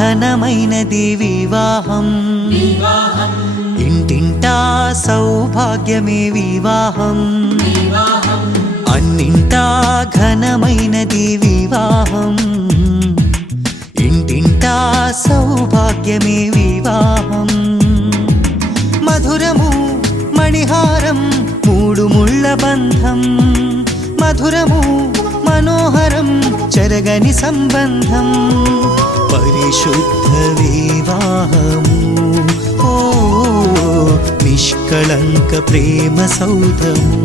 ఘనమైనది వివాహం, ఇంటింటా సౌభాగ్యమే వివాహం. అన్నింటా ఘనమైనది వివాహం, ఇంటింటా సౌభాగ్యమే వివాహం. మధురము మణిహారం మూడు ముళ్ళ బంధం, మధురము మనోహరం చెరగని సంబంధం. పరిశుద్ధ వివాహము ఓ నిష్కళంక ప్రేమ సౌధము.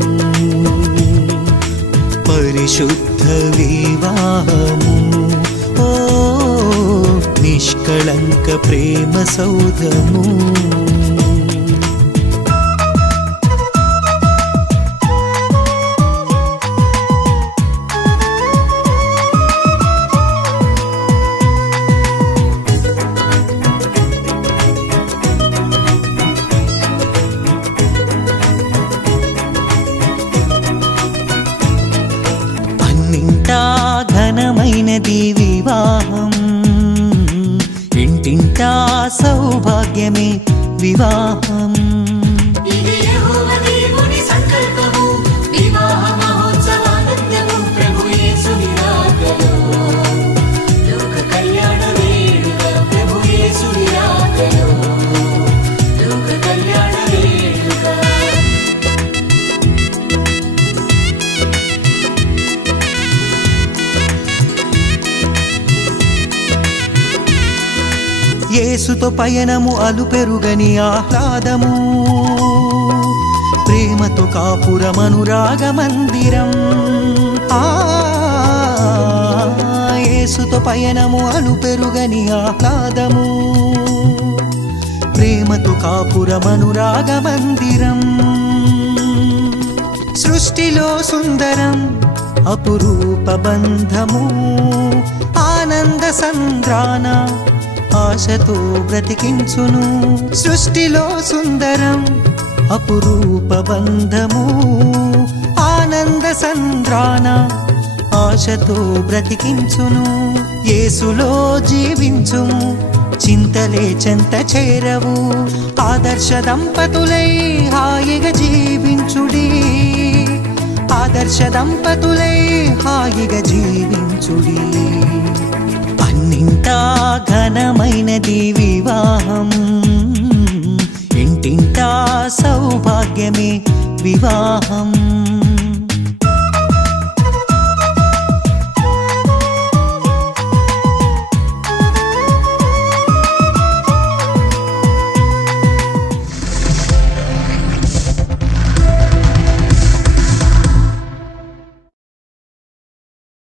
పరిశుద్ధ వివాహము ఓ నిష్కళంక ప్రేమ సౌధము. ఘనమైనది వివాహం, ఇంటింటా సౌభాగ్యమే వివాహం. యేసుతో పయనము అలుపెరుగని ఆహ్లాదము, ప్రేమతో కాపురమనురాగ మందిరం. యేసుతో పయనము అలుపెరుగని ఆహ్లాదము, ప్రేమతో కాపురమనురాగ మందిరం. సృష్టిలో సుందరం అపురూప బంధము, ఆనంద సంద్రాన ఆశతో బ్రతికించును. సృష్టిలో సుందరం అపురూప బంధము, ఆనంద సంద్రాన ఆశతో బ్రతికించును. యేసులో జీవించుము, చింతలే చెంత చేరవు. ఆదర్శ దంపతులై హాయిగా జీవించుడి, ఆదర్శ దంపతులై హాయిగా జీవించుడి. అన్నింటా ఘనమైనది వివాహం, ఇంటింటా సౌభాగ్యమే వివాహం.